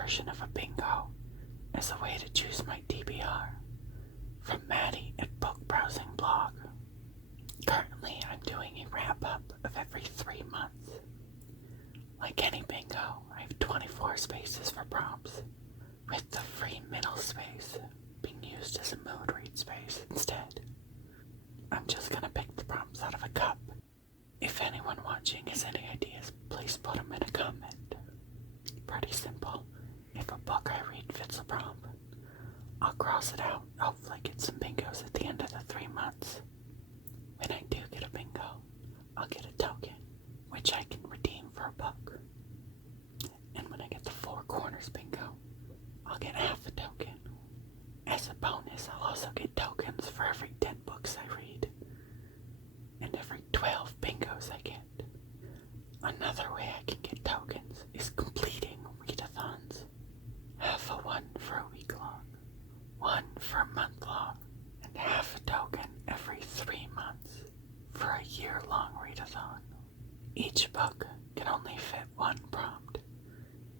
version of a bingo as a way to choose my TBR. From Maddie at Book Browsing Blog. Currently, I'm doing a wrap-up of every 3 months. Like any bingo, I have 24 spaces for prompts, with the free middle space being used as a mood read space instead. I'm just gonna pick the prompts out of a cup. If anyone watching has any ideas, please put them in a comment. Pretty simple. If a book I read fits a prompt, I'll cross it out, hopefully get some bingos at the end of the 3 months. When I do get a bingo, I'll get a token, which I can redeem for a book. And when I get the 4 corners bingo, I'll get half a token. As a bonus, I'll also get tokens for every 10 books I read, and every 12 bingos I get. Another way I can get tokens is completing readathons. Half a one for a week long, one for a month long, and half a token every 3 months for a year-long readathon. Each book can only fit 1 prompt,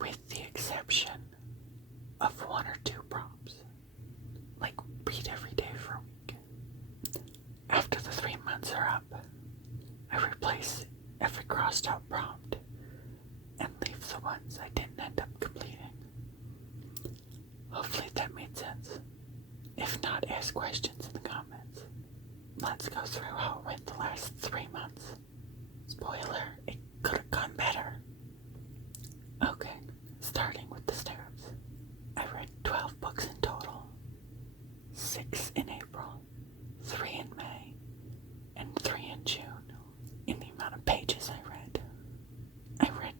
with the exception of 1 or 2 prompts, like read every day for a week. After the 3 months are up, I replace every crossed out prompt and leave the ones I didn't end up completing. Hopefully that made sense. If not, ask questions in the comments. Let's go through how it went the last 3 months. Spoiler, it could have gone better. Okay, starting with the stats. I read 12 books in total. 6 in April, 3 in May, and 3 in June. In the amount of pages I read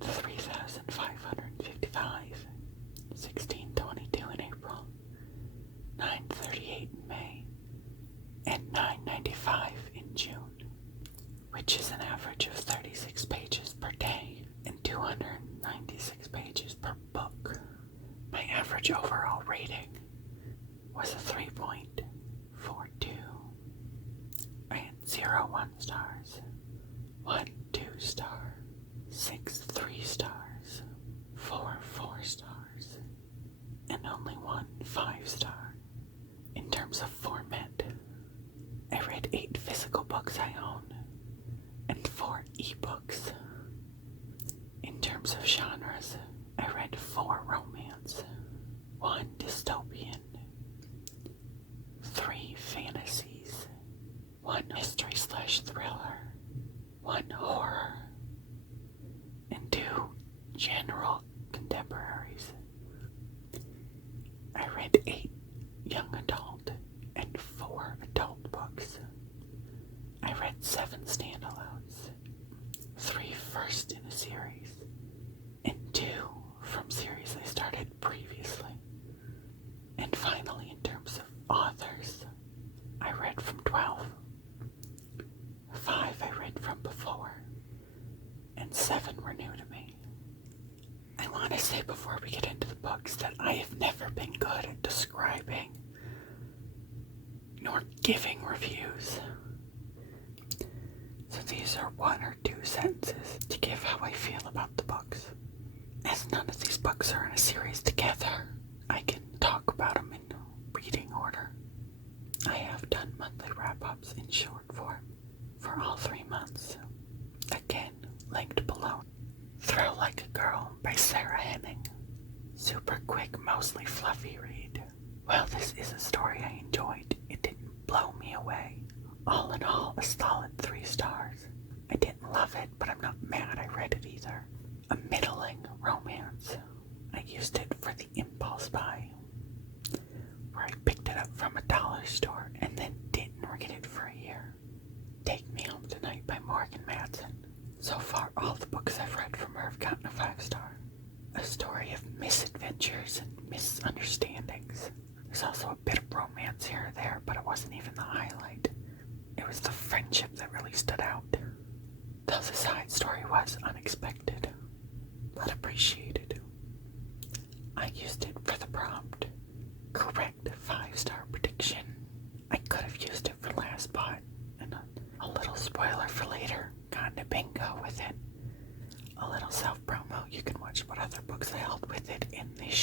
3,555, 1,622 in April, 938 in May, and 995 in June, which is an average of 36 pages per day and 296 pages per book. My average overall rating was a 3.42. I had 0 1 stars, 1 2 star, 6 3 stars, 4 4 stars, and only 1 5 star. In terms of format, I read 8 physical books I own and 4 ebooks. In terms of genres, I read 4 romance, 1 dystopian, 3 fantasies, 1 mystery/thriller, 1 horror, and 2 general contemporaries. I read 8 young adult and 4 adult books. I read 7 standalones, 3 first in a series, and 2 from series I started previously. And finally, in terms of authors, I read from 12. 5 I read from before, and 7 were new to me. I want to say before we get into the books that I have never been good at describing nor giving reviews. So these are 1 or 2 sentences to give how I feel about the books. As none of these books are in a series together, I can talk about them in reading order. I have done monthly wrap-ups in short form for all 3 months. Again, linked below. Thrill Like a Girl by Sarah Henning. Super quick, mostly fluffy read. While this is a story I enjoyed, it didn't blow me away. All in all, a solid 3 stars. I didn't love it, but I'm not mad I read it either. A middling romance. I used it for the impulse buy, where I picked it up from a dollar store and then didn't read it for a year. Take Me Home Tonight by Morgan Matson. So far, all the books I've read from her have gotten a 5 star. A story of misadventures and misunderstandings. There's also a bit of romance here or there, but it wasn't even the highlight. It was the friendship that really stood out. Though the side story was unexpected, but appreciated. I used it for the prompt. Correct 5-star prediction. I could have used it for last pot, and a little spoiler for later. Gotten a bingo with it. A little self-promo. You can watch what other books I held with it in this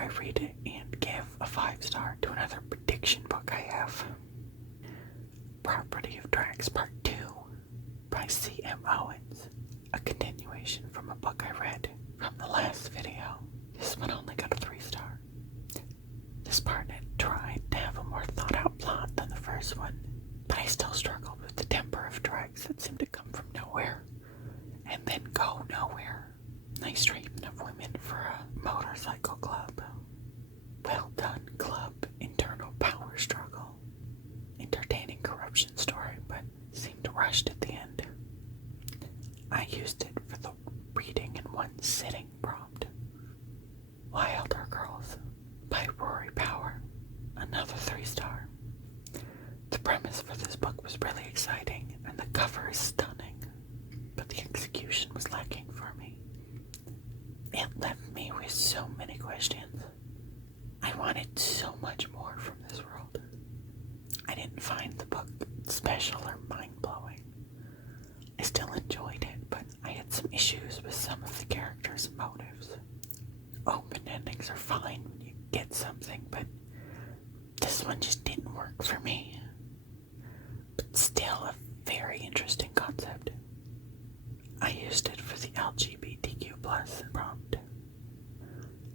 I read it and give a 5-star to another prediction book I have. Property of Drax Part 2 by C.M. Owens, a continuation from a book I read from the last video. This one only got a 3-star. This part had tried to have a more thought out plot than the first one, but I still struggled with the temper of Drax that seemed to come from nowhere and then go nowhere. Nice treatment of women for a motorcycle club. Well done, club. Internal power struggle. Entertaining corruption story, but seemed rushed at the end. I used it for the reading in one sitting prompt. Wilder Girls by Rory Power. Another 3-star. The premise for this book was really exciting, and the cover is stunning, but the execution was lacking for me. It left me with so many questions. I wanted so much more from this world. I didn't find the book special or mind-blowing. I still enjoyed it, but I had some issues with some of the characters' motives. Open endings are fine when you get something, but this one just didn't work for me. But still a very interesting concept. I used it for the LGBTQ+ prompt.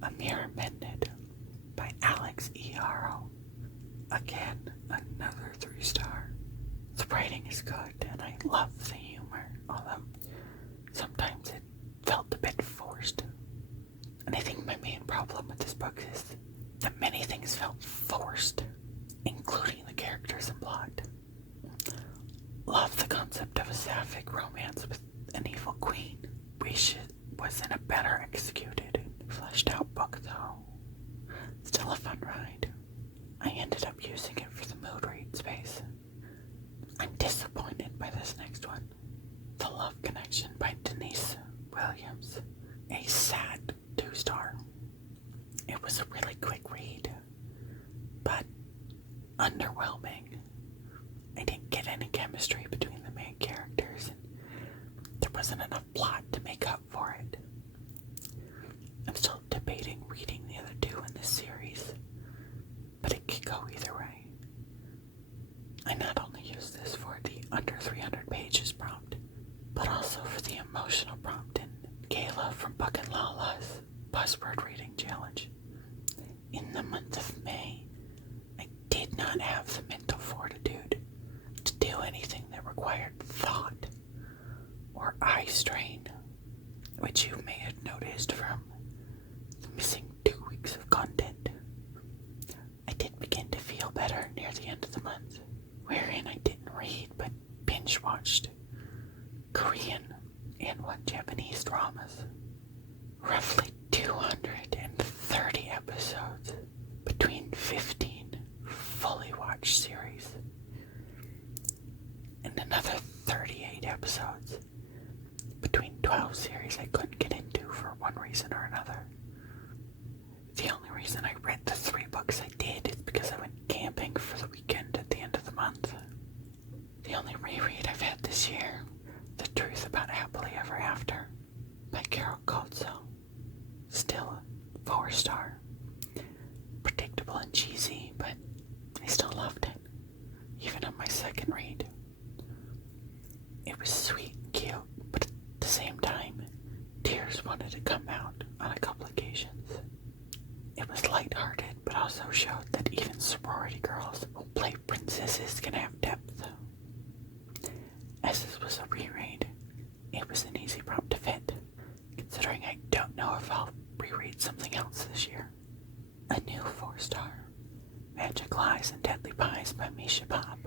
A Mirror Mended by Alex E. Haro. Again, another 3-star. The writing is good and I love the humor, although sometimes it felt a bit forced. And I think my main problem with this book is that many things felt forced, including the characters and plot. Love the concept of a sapphic romance with an evil queen. Wish it was in a better executed and fleshed out book though. Still a fun ride. I ended up using it for the mood read space. I'm disappointed by this next one. The Love Connection by Denise Williams. A sad 2-star. It was a really quick read, but underwhelming. I didn't get any chemistry between the main characters, and there wasn't enough plot to make up for it. I'm still debating reading the other 2 in this series, but it could go either way. I not only use this for the under 300 pages prompt, but also for the emotional prompt in Kayla from Buck and Lala's Buzzword Reading Challenge. In the month of May, I did not have the mental fortitude to do anything that required thought or eye strain, which you may have noticed from the missing 2 weeks of content. I did begin to feel better near the end of the month, wherein I didn't read but binge watched Korean and 1 Japanese dramas. Roughly 230 episodes between 15 fully watched series, and another 38 episodes between 12 series I couldn't get into for one reason or another. The only reason I read the 3 books I did is because I went camping for the weekend at the end of the month. The only reread I've had this year, The Truth About Happily Ever After by Carol Coldzo. Still a 4-star. Predictable and cheesy, but I still loved it, even on my second read. It was sweet and cute, but at the same time, tears wanted to come out on a couple occasions. It was lighthearted, but also showed that even sorority girls who play princesses can have depth. As this was a reread, it was an easy prompt to fit, considering I don't know if I'll reread something else this year. A new 4-star, Magic Lies and Deadly Pies by Misha Bob.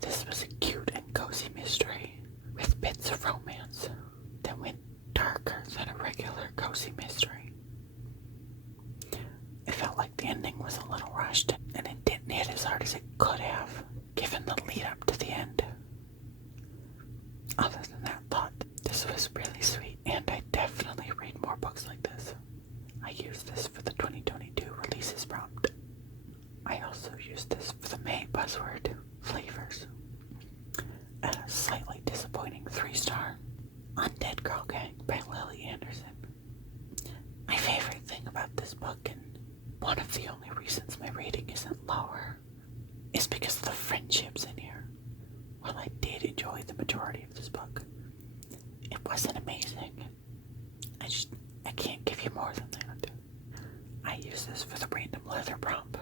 This was a cute and cozy mystery with bits of romance that went darker than a regular cozy mystery. It felt like the ending was a little rushed, and it didn't hit as hard as it could have, given the lead up to the end. Other than that thought, this was really sweet, and I definitely read more books like this. I used this for the 2022 releases prompt. I also used this for the May buzzword flavors. A slightly disappointing 3-star, Undead Girl Gang by Lily Anderson. My favorite thing about this book majority of this book. It wasn't amazing. I can't give you more than that. I use this for the random leather prompt.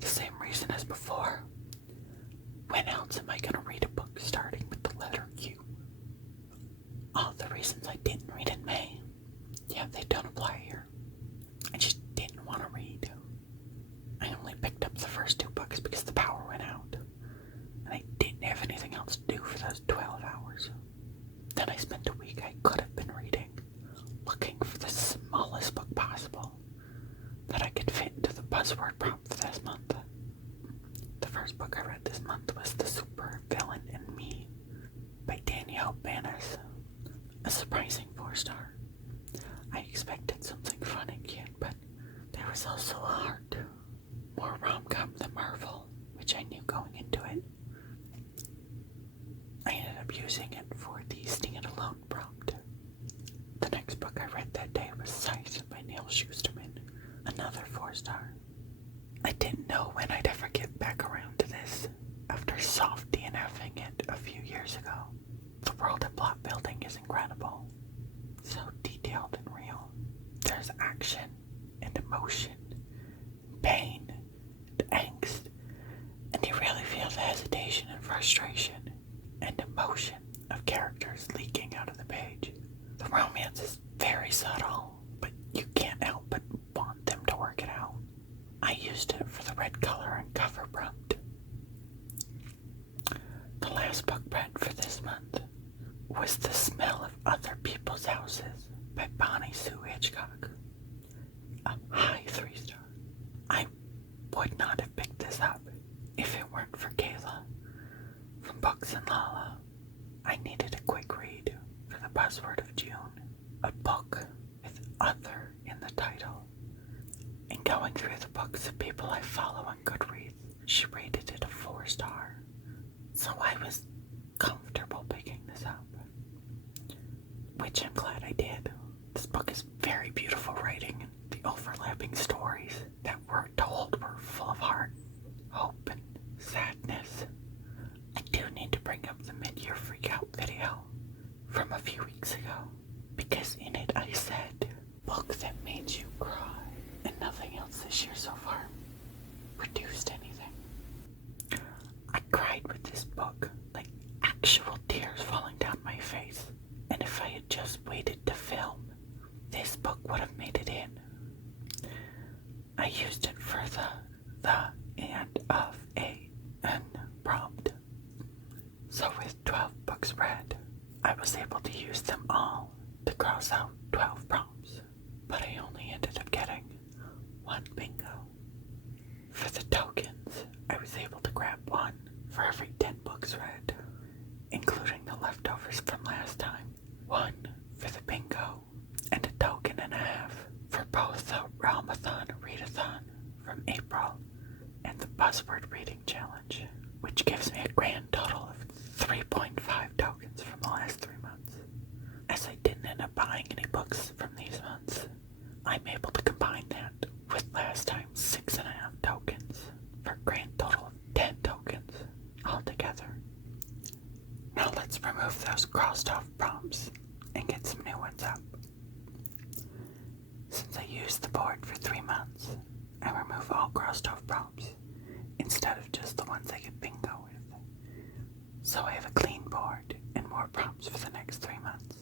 The same reason as before. When else am I going to read a book starting with the letter Q? All the reasons I didn't read in May, yeah, they don't apply here. I just didn't want to read. I only picked up the first 2 books because the power went out, and I didn't have anything else to do for those 12 hours. Then I spent a week I could have been reading, looking for the smallest book possible that I could fit into the buzzword prompt for this month. The first book I read this month was The Super Villain and Me by Danielle Banas, a surprising 4-star. I expected something fun and cute, but there was also a heart. More rom-com than Marvel, which I knew going into it. I ended up using it for the stand-alone prompt. The next book I read that day was Scythe by Neil Shusterman, another 4-star. I didn't know when I'd ever get back around to this after soft DNFing it a few years ago. The world of plot building is incredible. So detailed and real. There's action and emotion, pain and angst, and you really feel the hesitation and frustration and emotion of characters leaking out of the page. The romance is very subtle, but you can't help but want them to work it out. I used it for the red color and cover prompt. The last book read for this month was The Smell of Other People's Houses by Bonnie Sue Hitchcock, a high 3-star. I would not have picked this up if it weren't for Kayla from Books and Lala. I needed a quick read for the buzzword of June, a book with other in the title. And going through the books of people I follow on Goodreads, she rated it a 4-star. So I was comfortable picking this up, which I'm glad I did. This book is very beautiful writing, and the overlapping stories that were told were full of heart, hope, and sadness. I do need to bring up the mid-year freak-out video from a few weeks ago, because in it I said, book that made you cry, and nothing else this year so far produced anything. I cried with this book, like actual tears falling down my face, and if I had just waited to film, this book would have made it in. I used it for the and of a and prompt. So with 12 books read, I was able to use them all to cross out 12 prompts, but I only ended up getting 1 bingo. For the tokens, I was able to grab 1 for every 10 books read, including the leftovers from last time. 1 for the bingo, and a token and a half for both the Realmathon Readathon from April and the Buzzword Reading Challenge, which gives me a grand total of 3.5 tokens from the last 3 months. As I didn't end up buying any books from these months, I'm able to combine that with last time's 6.5 tokens for a grand total of 10 tokens altogether. Now let's remove those crossed off prompts and get some new ones up. Since I used the board for 3 months, I remove all crossed off prompts instead of just the ones I get bingo with. So I have a clean board and more prompts for the next 3 months,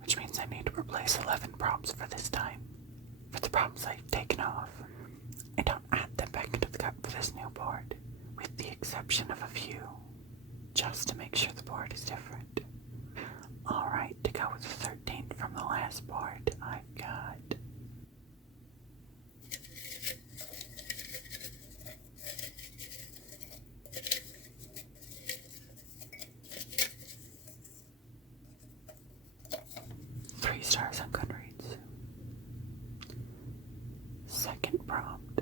which means I need to replace 11 prompts for this time. For the prompts I've taken off, I don't add them back into the cup for this new board, with the exception of a few, just to make sure the board is different. Alright, to go with the 13 from the last board, I've got three stars on Goodreads. Second prompt.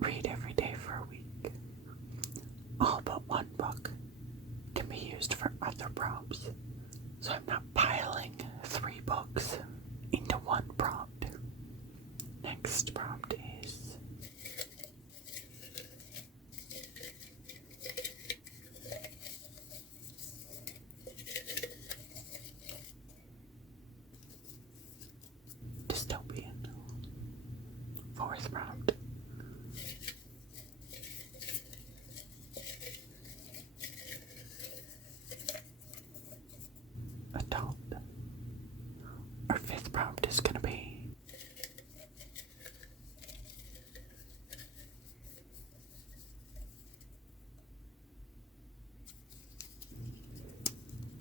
Read every day for a week. All but 1 book can be used used for other prompts, so I'm not piling 3 books into one prompt. Next prompt is dystopian. 4th prompt, adult. Our 5th prompt is going to be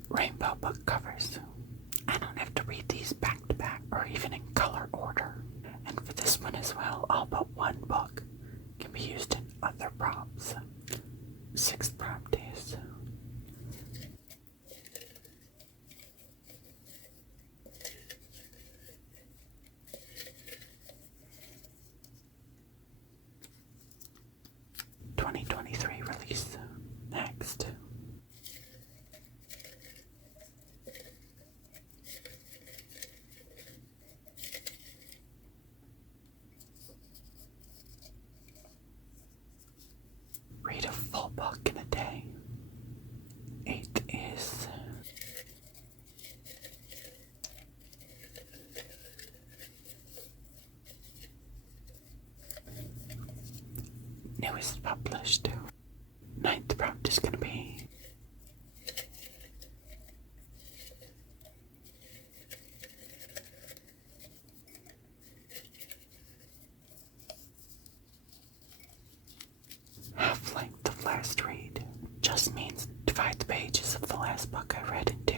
rainbow book covers. I don't have to read these back to back or even in color order. And for this one as well, all but one book can be used in other prompts. 6th prompt is (2023) release. Next, read a full book in a day. 8th is newest published. 9th prompt is going to be half length of last read. Just means divide the pages of the last book I read in 2,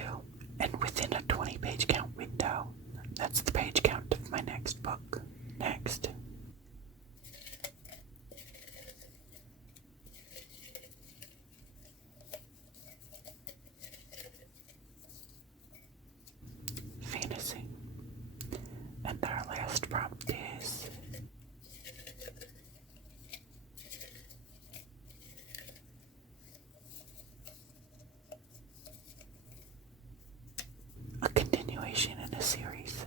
and within a 20-page count window. That's the page count of my next book. Next, fantasy. And our last prompt is a continuation in a series.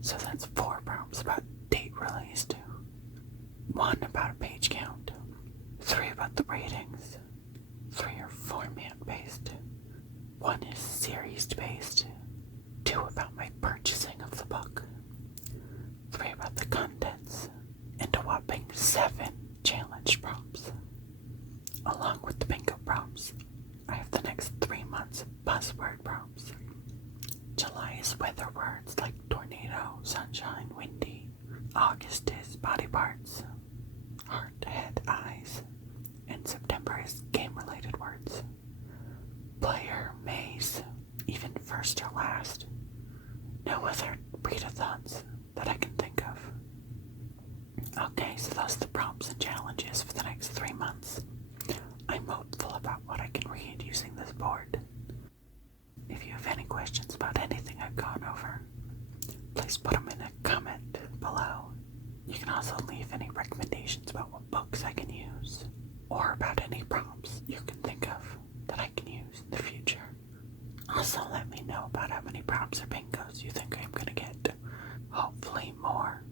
So that's 4 prompts about date released, 1 about a page count, 3 about the ratings, 3 are format based, 1 is series based, 2 about my purchasing of the book, 3 about the contents, and a whopping 7 challenge prompts. Along with the bingo prompts, I have the next 3 months of buzzword prompts. July is weather words like tornado, sunshine, windy. August is body parts, heart, head, eyes. And September is game-related words. Player, maze, even first or last. No other readathons that I can think of. Okay, so those are the prompts and challenges for the next 3 months. I'm hopeful about what I can read using this board. If you have any questions about anything I've gone over, please put them in a comment below. You can also leave any recommendations about what books I can use, or about any prompts you can think of that I can use in the future. Also let me know about how many prompts or bingos you think I'm gonna get. Hopefully more.